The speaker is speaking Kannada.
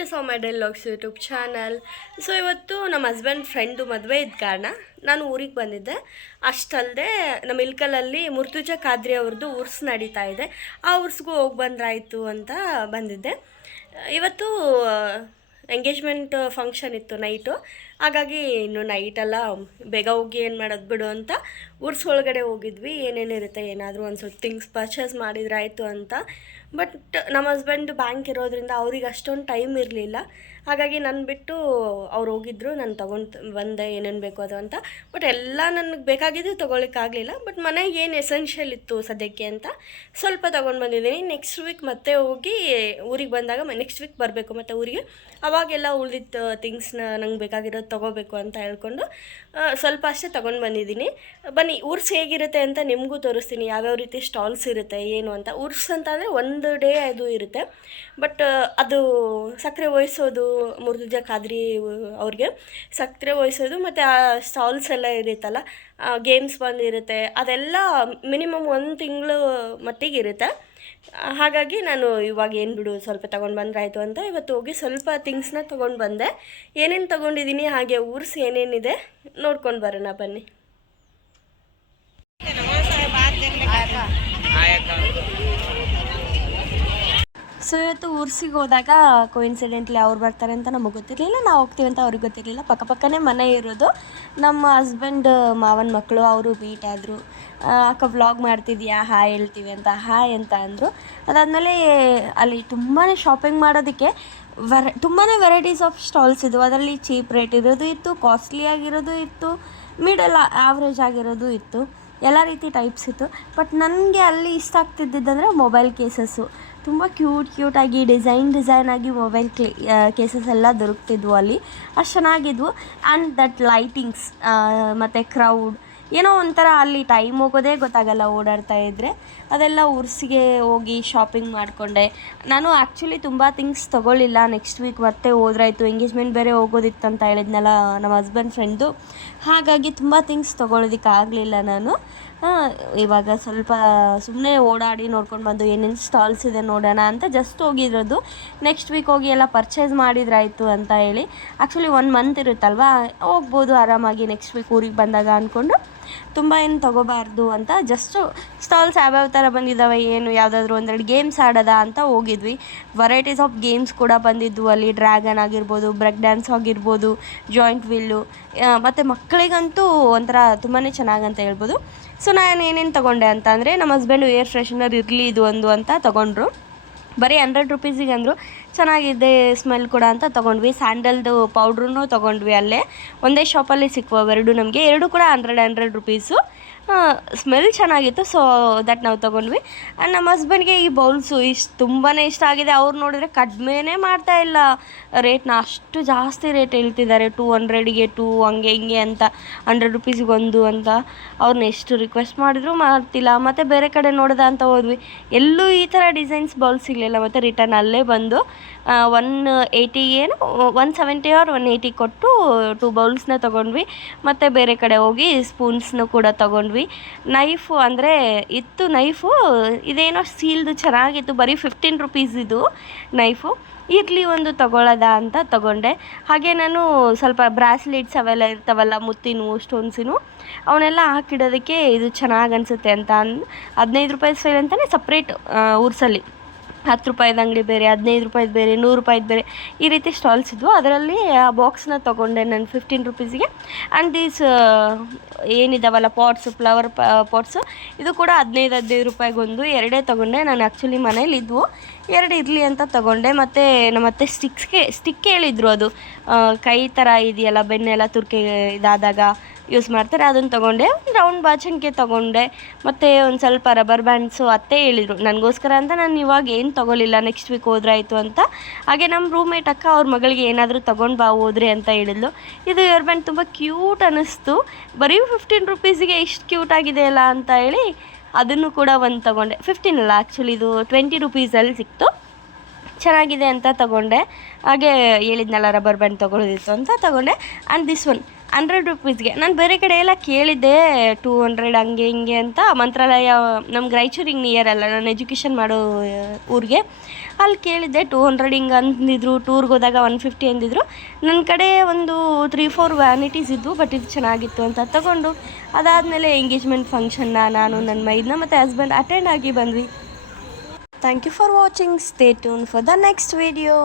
To so my dialogues YouTube channel so ಇವತ್ತು ನಮ್ಮ ಹಸ್ಬೆಂಡ್ ಫ್ರೆಂಡು ಮದುವೆ ಇದ್ದ ಕಾರಣ ನಾನು ಊರಿಗೆ ಬಂದಿದ್ದೆ. ಅಷ್ಟಲ್ಲದೆ ನಮ್ಮ ಇಲ್ಕಲಲ್ಲಿ ಮುರ್ತುಜ ಖಾದ್ರಿ ಅವ್ರದ್ದು ಉರ್ಸ್ ನಡೀತಾ ಇದೆ. ಆ ಉರ್ಸ್ಗೂ ಹೋಗಿ ಬಂದ್ರಾಯಿತು ಅಂತ ಬಂದಿದ್ದೆ. ಇವತ್ತು ಎಂಗೇಜ್ಮೆಂಟ್ ಫಂಕ್ಷನ್ ಇತ್ತು ನೈಟು. ಹಾಗಾಗಿ ಇನ್ನು ನೈಟೆಲ್ಲ ಬೇಗ ಹೋಗಿ ಏನು ಮಾಡೋದು ಬಿಡು ಅಂತ ಉರ್ಸ್ ಒಳಗಡೆ ಹೋಗಿದ್ವಿ. ಏನೇನಿರುತ್ತೆ ಏನಾದರೂ ಒಂದು ಸ್ವಲ್ಪ ಥಿಂಗ್ಸ್ ಪರ್ಚೇಸ್ ಮಾಡಿದ್ರಾಯಿತು ಅಂತ. ಬಟ್ ನಮ್ಮ ಹಸ್ಬೆಂಡ್ ಬ್ಯಾಂಕ್ ಇರೋದ್ರಿಂದ ಅವ್ರಿಗೆ ಅಷ್ಟೊಂದು ಟೈಮ್ ಇರಲಿಲ್ಲ. ಹಾಗಾಗಿ ನಾನು ಬಿಟ್ಟು ಅವ್ರು ಹೋಗಿದ್ರು, ನಾನು ತೊಗೊಂಡು ಬಂದೆ ಏನೇನು ಬೇಕು ಅದು ಅಂತ. ಬಟ್ ಎಲ್ಲ ನನಗೆ ಬೇಕಾಗಿದ್ದು ತೊಗೊಳಕ್ಕಾಗಲಿಲ್ಲ ಬಟ್ ಮನೆಗೆ ಏನು ಎಸೆನ್ಷಿಯಲ್ ಇತ್ತು ಸದ್ಯಕ್ಕೆ ಅಂತ ಸ್ವಲ್ಪ ತೊಗೊಂಡು ಬಂದಿದ್ದೀನಿ. ನೆಕ್ಸ್ಟ್ ವೀಕ್ ಮತ್ತೆ ಹೋಗಿ ಊರಿಗೆ ಬಂದಾಗ ನೆಕ್ಸ್ಟ್ ವೀಕ್ ಬರಬೇಕು ಮತ್ತು ಊರಿಗೆ. ಅವಾಗೆಲ್ಲ ಉಳಿದಿತ್ತು ಥಿಂಗ್ಸ್ನ ನಂಗೆ ಬೇಕಾಗಿರೋದು ತೊಗೋಬೇಕು ಅಂತ ಹೇಳ್ಕೊಂಡು ಸ್ವಲ್ಪ ಅಷ್ಟೇ ತೊಗೊಂಡು ಬಂದಿದ್ದೀನಿ. ಬನ್ನಿ, ಊರ್ಸ್ ಹೇಗಿರುತ್ತೆ ಅಂತ ನಿಮಗೂ ತೋರಿಸ್ತೀನಿ. ಯಾವ್ಯಾವ ರೀತಿ ಸ್ಟಾಲ್ಸ್ ಇರುತ್ತೆ, ಏನು ಅಂತ. ಊರ್ಸ್ ಅಂತಂದರೆ ಒಂದು ಡೇ ಅದು ಇರುತ್ತೆ. ಬಟ್ ಅದು ಸಕ್ಕರೆ ವಹಿಸೋದು ಮುರುಜ ಖಾದ್ರಿ ಅವ್ರಿಗೆ. ಸಕ್ಕರೆ ವಹಿಸೋದು ಮತ್ತು ಆ ಸ್ಟಾಲ್ಸ್ ಎಲ್ಲ ಇರುತ್ತಲ್ಲ ಗೇಮ್ಸ್ ಬಂದಿರುತ್ತೆ. ಅದೆಲ್ಲ ಮಿನಿಮಮ್ ಒಂದು ತಿಂಗಳು ಮಟ್ಟಿಗೆ ಇರುತ್ತೆ. ಹಾಗಾಗಿ ನಾನು ಇವಾಗ ಏನು ಬಿಡು, ಸ್ವಲ್ಪ ತೊಗೊಂಡು ಬಂದ್ರಾಯ್ತು ಅಂತ ಇವತ್ತು ಹೋಗಿ ಸ್ವಲ್ಪ ಥಿಂಗ್ಸ್ನ ತೊಗೊಂಡು ಬಂದೆ. ಏನೇನು ತೊಗೊಂಡಿದ್ದೀನಿ ಹಾಗೆ ಊರ್ಸ್ ಏನೇನಿದೆ ನೋಡ್ಕೊಂಡು ಬರೋಣ, ಬನ್ನಿ. ಸೊ ಇವತ್ತು ಊರ್ಸಿಗೆ ಹೋದಾಗ ಕೋಇನ್ಸಿಡೆಂಟ್ಲಿ ಅವ್ರು ಬರ್ತಾರೆ ಅಂತ ನಮಗೆ ಗೊತ್ತಿರಲಿಲ್ಲ, ನಾವು ಹೋಗ್ತೀವಿ ಅಂತ ಅವ್ರಿಗೆ ಗೊತ್ತಿರಲಿಲ್ಲ. ಪಕ್ಕಪಕ್ಕನೇ ಮನೆ ಇರೋದು. ನಮ್ಮ ಹಸ್ಬೆಂಡ್ ಮಾವನ ಮಕ್ಕಳು ಅವರು ಬೀಟ್ ಆದರು. ಅಕ್ಕ ವ್ಲಾಗ್ ಮಾಡ್ತಿದ್ಯಾ? ಹಾಯ್ ಹೇಳ್ತೀವಿ ಅಂತ ಹಾಯ್ ಅಂತ ಅಂದರು. ಅದಾದಮೇಲೆ ಅಲ್ಲಿ ತುಂಬಾ ಶಾಪಿಂಗ್ ಮಾಡೋದಕ್ಕೆ ವೆರ ತುಂಬಾ ವೆರೈಟೀಸ್ ಆಫ್ ಸ್ಟಾಲ್ಸ್ ಇದ್ದವು ಅದರಲ್ಲಿ ಚೀಪ್ ರೇಟ್ ಇರೋದು ಇತ್ತು ಕಾಸ್ಟ್ಲಿ ಆಗಿರೋದು ಇತ್ತು ಮಿಡಲ್ ಆವ್ರೇಜ್ ಆಗಿರೋದು ಇತ್ತು. ಎಲ್ಲ ರೀತಿ ಟೈಪ್ಸ್ ಇತ್ತು. ಬಟ್ ನನಗೆ ಅಲ್ಲಿ ಇಷ್ಟ ಆಗ್ತಿದ್ದಿದ್ದಂದರೆ ಮೊಬೈಲ್ ಕೇಸಸ್ಸು ತುಂಬ ಕ್ಯೂಟ್ ಕ್ಯೂಟಾಗಿ ಡಿಸೈನ್ ಡಿಸೈನ್ ಆಗಿ ಮೊಬೈಲ್ ಕ್ಲೇ ಕೇಸಸ್ ಎಲ್ಲ ದೊರಕ್ತಿದ್ವು ಅಲ್ಲಿ. ಅಷ್ಟು ಚೆನ್ನಾಗಿದ್ವು. ಆ್ಯಂಡ್ ದಟ್ ಲೈಟಿಂಗ್ಸ್ ಮತ್ತು ಕ್ರೌಡ್ ಏನೋ ಒಂಥರ ಅಲ್ಲಿ ಟೈಮ್ ಹೋಗೋದೇ ಗೊತ್ತಾಗಲ್ಲ ಓಡಾಡ್ತಾ ಇದ್ದರೆ ಅದೆಲ್ಲ ಉರ್ಸಿಗೆ ಹೋಗಿ ಶಾಪಿಂಗ್ ಮಾಡಿಕೊಂಡೆ. ನಾನು ಆ್ಯಕ್ಚುಲಿ ತುಂಬ ಥಿಂಗ್ಸ್ ತೊಗೊಳ್ಳಿಲ್ಲ. ನೆಕ್ಸ್ಟ್ ವೀಕ್ ಮತ್ತೆ ಹೋದ್ರಾಯ್ತು. ಎಂಗೇಜ್ಮೆಂಟ್ ಬೇರೆ ಹೋಗೋದಿತ್ತು ಅಂತ ಹೇಳಿದ್ನಲ್ಲ ನಮ್ಮ ಹಸ್ಬೆಂಡ್ ಫ್ರೆಂಡು ಹಾಗಾಗಿ ತುಂಬ ಥಿಂಗ್ಸ್ ತೊಗೊಳೋದಕ್ಕಾಗಲಿಲ್ಲ ನಾನು. ಇವಾಗ ಸ್ವಲ್ಪ ಸುಮ್ಮನೆ ಓಡಾಡಿ ನೋಡ್ಕೊಂಡು ಬಂದು ಏನೇನು ಸ್ಟಾಲ್ಸ್ ಇದೆ ನೋಡೋಣ ಅಂತ ಜಸ್ಟ್ ಹೋಗಿರೋದು. ನೆಕ್ಸ್ಟ್ ವೀಕ್ ಹೋಗಿ ಎಲ್ಲ ಪರ್ಚೇಸ್ ಮಾಡಿದ್ರಾಯ್ತು ಅಂತ ಹೇಳಿ. ಆ್ಯಕ್ಚುಲಿ ಒನ್ ಮಂತ್ ಇರುತ್ತಲ್ವಾ? ಹೋಗ್ಬೋದು ಆರಾಮಾಗಿ ನೆಕ್ಸ್ಟ್ ವೀಕ್ ಊರಿಗೆ ಬಂದಾಗ ಅಂದ್ಕೊಂಡು. ತುಂಬ ಏನು ತೊಗೋಬಾರ್ದು ಅಂತ ಜಸ್ಟು ಸ್ಟಾಲ್ಸ್ ಯಾವ್ಯಾವ ಥರ ಬಂದಿದ್ದಾವೆ ಏನು ಯಾವುದಾದ್ರು ಒಂದೆರಡು ಗೇಮ್ಸ್ ಆಡೋದ ಅಂತ ಹೋಗಿದ್ವಿ. ವೆರೈಟೀಸ್ ಆಫ್ ಗೇಮ್ಸ್ ಕೂಡ ಬಂದಿದ್ವು ಅಲ್ಲಿ. ಡ್ರ್ಯಾಗನ್ ಆಗಿರ್ಬೋದು ಬ್ರೇಕ್ ಡ್ಯಾನ್ಸ್ ಆಗಿರ್ಬೋದು ಜಾಯಿಂಟ್ ವಿಲ್ಲು ಮತ್ತು ಮಕ್ಕಳಿಗಂತೂ ಒಂಥರ ತುಂಬಾ ಚೆನ್ನಾಗಂತ ಹೇಳ್ಬೋದು. ಸೊ ನಾನು ಏನೇನು ತೊಗೊಂಡೆ ಅಂತ ಅಂದರೆ, ನಮ್ಮ ಹಸ್ಬೆಂಡು ಏರ್ ಫ್ರೆಶ್ನರ್ ಇರಲಿ ಇದು ಒಂದು ಅಂತ ತೊಗೊಂಡ್ರು. ಬರೀ ಹಂಡ್ರೆಡ್ ರುಪೀಸಿಗೆ ಅಂದರು ಚೆನ್ನಾಗಿದೆ ಸ್ಮೆಲ್ ಕೂಡ ಅಂತ ತೊಗೊಂಡ್ವಿ. ಸ್ಯಾಂಡಲ್ದು ಪೌಡ್ರೂ ತೊಗೊಂಡ್ವಿ ಅಲ್ಲೇ. ಒಂದೇ ಶಾಪಲ್ಲಿ ಸಿಕ್ವು ಎರಡು ನಮಗೆ. ಎರಡು ಕೂಡ ಹಂಡ್ರೆಡ್ ಹಂಡ್ರೆಡ್ ರುಪೀಸು ಸ್ಮೆಲ್ ಚೆನ್ನಾಗಿತ್ತು ಸೊ ದಟ್ ನಾವು ತೊಗೊಂಡ್ವಿ. ಆ್ಯಂಡ್ ನಮ್ಮ ಹಸ್ಬೆಂಡ್ಗೆ ಈ ಬೌಲ್ಸು ಇಷ್ಟು ತುಂಬಾ ಇಷ್ಟ ಆಗಿದೆ. ಅವ್ರು ನೋಡಿದ್ರೆ ಕಡಿಮೆನೇ ಮಾಡ್ತಾ ಇಲ್ಲ. ರೇಟ್ನ ಅಷ್ಟು ಜಾಸ್ತಿ ರೇಟ್ ಹೇಳ್ತಿದ್ದಾರೆ. ಟೂ ಹಂಡ್ರೆಡಿಗೆ ಟೂ ಹಂಗೆ ಹಿಂಗೆ ಅಂತ ಹಂಡ್ರೆಡ್ ರುಪೀಸಿಗೆ ಒಂದು ಅಂತ. ಅವ್ರನ್ನ ಎಷ್ಟು ರಿಕ್ವೆಸ್ಟ್ ಮಾಡಿದ್ರು ಮಾಡ್ತಿಲ್ಲ. ಮತ್ತು ಬೇರೆ ಕಡೆ ನೋಡ್ದ ಅಂತ ಹೋದ್ವಿ. ಎಲ್ಲೂ ಈ ಥರ ಡಿಸೈನ್ಸ್ ಬೌಲ್ ಸಿಗಲಿಲ್ಲ ಮತ್ತು ರಿಟರ್ನ್ ಅಲ್ಲೇ ಬಂದು ಒನ್ ಏಯ್ಟಿ ಏನು one seventy or one eighty ಕೊಟ್ಟು ಟೂ ಬೌಲ್ಸ್ನ ತೊಗೊಂಡ್ವಿ. ಮತ್ತು ಬೇರೆ ಕಡೆ ಹೋಗಿ ಸ್ಪೂನ್ಸ್ನು ಕೂಡ ತೊಗೊಂಡ್ವಿ. ನೈಫು ಅಂದರೆ ಇತ್ತು ನೈಫು ಇದೇನೋ ಸೀಲ್ದು ಚೆನ್ನಾಗಿತ್ತು, ಬರೀ ಫಿಫ್ಟೀನ್ ರುಪೀಸ್ ಇದು ನೈಫು ಇರಲಿ ಒಂದು ತಗೊಳ್ಳೋದ ಅಂತ ತಗೊಂಡೆ. ಹಾಗೆ ನಾನು ಸ್ವಲ್ಪ ಬ್ರಾಸ್ಲೆಟ್ಸ್ ಅವೆಲ್ಲ ಇರ್ತಾವಲ್ಲ, ಮುತ್ತಿನ ಸ್ಟೋನ್ಸಿನು ಅವನ್ನೆಲ್ಲ ಹಾಕಿಡೋದಕ್ಕೆ ಇದು ಚೆನ್ನಾಗಿ ಅನಿಸುತ್ತೆ ಅಂತ ಅಂದು, ಹದಿನೈದು ರೂಪಾಯಿ ಸೇಲ್ ಅಂತಲೇ ಸಪ್ರೇಟ್ ಊರ್ಸಲ್ಲಿ. ಹತ್ತು ರೂಪಾಯ್ದು ಅಂಗಡಿ ಬೇರೆ, ಹದಿನೈದು ರೂಪಾಯಿದು ಬೇರೆ, ನೂರು ರೂಪಾಯಿದು ಬೇರೆ ಈ ರೀತಿ ಸ್ಟಾಲ್ಸ್ ಇದ್ವು. ಅದರಲ್ಲಿ ಆ ಬಾಕ್ಸ್ನ ತೊಗೊಂಡೆ ನಾನು ಫಿಫ್ಟೀನ್ ರುಪೀಸಿಗೆ ಆ್ಯಂಡ್ ದೀಸ್ ಏನಿದಾವಲ್ಲ ಪಾಟ್ಸು ಫ್ಲವರ್ ಪಾಟ್ಸು ಇದು ಕೂಡ ಹದಿನೈದು ಹದಿನೈದು ರೂಪಾಯಿಗೊಂದು. ಎರಡೇ ತೊಗೊಂಡೆ. ನಾನು ಆ್ಯಕ್ಚುಲಿ ಮನೇಲಿ ಇದ್ವು. ಎರಡು ಇರಲಿ ಅಂತ ತೊಗೊಂಡೆ. ಮತ್ತು ನಮ್ಮತ್ತೆ ಸ್ಟಿಕ್ಸ್ಗೆ ಸ್ಟಿಕ್ ಹೇಳಿದ್ರು ಅದು. ಕೈ ಥರ ಇದೆಯಲ್ಲ, ಬೆನ್ನೆಲ್ಲ ತುರ್ಕೆ ಇದಾದಾಗ. ಯೂಸ್ ಮಾಡ್ತಾರೆ. ಅದನ್ನು ತೊಗೊಂಡೆ. ಒಂದು ರೌಂಡ್ ಬಾಚಣಿಕೆ ತೊಗೊಂಡೆ. ಮತ್ತು ಒಂದು ಸ್ವಲ್ಪ ರಬ್ಬರ್ ಬ್ಯಾಂಡ್ಸು ಅತ್ತೆ ಹೇಳಿದರು. ನನಗೋಸ್ಕರ ಅಂತ ನಾನು ಇವಾಗ ಏನು ತೊಗೊಲಿಲ್ಲ ನೆಕ್ಸ್ಟ್ ವೀಕ್ ಹೋದ್ರಾಯಿತು ಅಂತ. ಹಾಗೆ ನಮ್ಮ ರೂಮೇಟ್ ಅಕ್ಕ ಅವ್ರ ಮಗಳಿಗೆ ಏನಾದರೂ ತೊಗೊಂಡು ಬಾ ಹೋದ್ರಿ ಅಂತ ಹೇಳಿದ್ಲು. ಇದು ಇಯರ್ ಬ್ಯಾಂಡ್ ತುಂಬ ಕ್ಯೂಟ್ ಅನ್ನಿಸ್ತು. ಬರೀ ಫಿಫ್ಟೀನ್ ರುಪೀಸಿಗೆ ಇಷ್ಟು ಕ್ಯೂಟ್ ಆಗಿದೆ ಅಲ್ಲ ಅಂತ ಹೇಳಿ ಅದನ್ನು ಕೂಡ ಒಂದು ತೊಗೊಂಡೆ. ಫಿಫ್ಟೀನ್ ಅಲ್ಲ ಆ್ಯಕ್ಚುಲಿ ಇದು ಟ್ವೆಂಟಿ ರುಪೀಸಲ್ಲಿ ಸಿಕ್ತು. ಚೆನ್ನಾಗಿದೆ ಅಂತ ತಗೊಂಡೆ. ಹಾಗೆ ಹೇಳಿದ್ನಲ್ಲ ರಬ್ಬರ್ ಬ್ಯಾಂಡ್ ತೊಗೊಳೋದಿತ್ತು ಅಂತ ತಗೊಂಡೆ. ಆ್ಯಂಡ್ ದಿಸ್ ಒನ್ ಹಂಡ್ರೆಡ್ ರುಪೀಸ್ಗೆ. ನಾನು ಬೇರೆ ಕಡೆ ಎಲ್ಲ ಕೇಳಿದ್ದೆ ಟೂ ಹಂಡ್ರೆಡ್ ಹಂಗೆ ಹಿಂಗೆ ಅಂತ. ಮಂತ್ರಾಲಯ, ನಮ್ಗೆ ರಾಯಚೂರಿಗೆ ನಿಯರ್ ಅಲ್ಲ, ನಾನು ಎಜುಕೇಷನ್ ಮಾಡೋ ಊರಿಗೆ. ಅಲ್ಲಿ ಕೇಳಿದ್ದೆ ಟೂ ಹಂಡ್ರೆಡ್ ಹಿಂಗೆ ಅಂದಿದ್ರು. ಟೂರ್ಗೆ ಹೋದಾಗ ಒನ್ ಫಿಫ್ಟಿ ಅಂದಿದ್ರು. ನನ್ನ ಕಡೆ ಒಂದು ತ್ರೀ ಫೋರ್ ವ್ಯಾನಿಟೀಸ್ ಇದ್ವು ಬಟ್ ಇದು ಚೆನ್ನಾಗಿತ್ತು ಅಂತ ತಗೊಂಡು. ಅದಾದಮೇಲೆ ಎಂಗೇಜ್ಮೆಂಟ್ ಫಂಕ್ಷನ್ನ ನಾನು ನನ್ನ ಮೈದನ್ನ ಮತ್ತು ಹಸ್ಬೆಂಡ್ ಅಟೆಂಡ್ ಆಗಿ ಬಂದ್ವಿ. Thank you for watching stay tune for the next video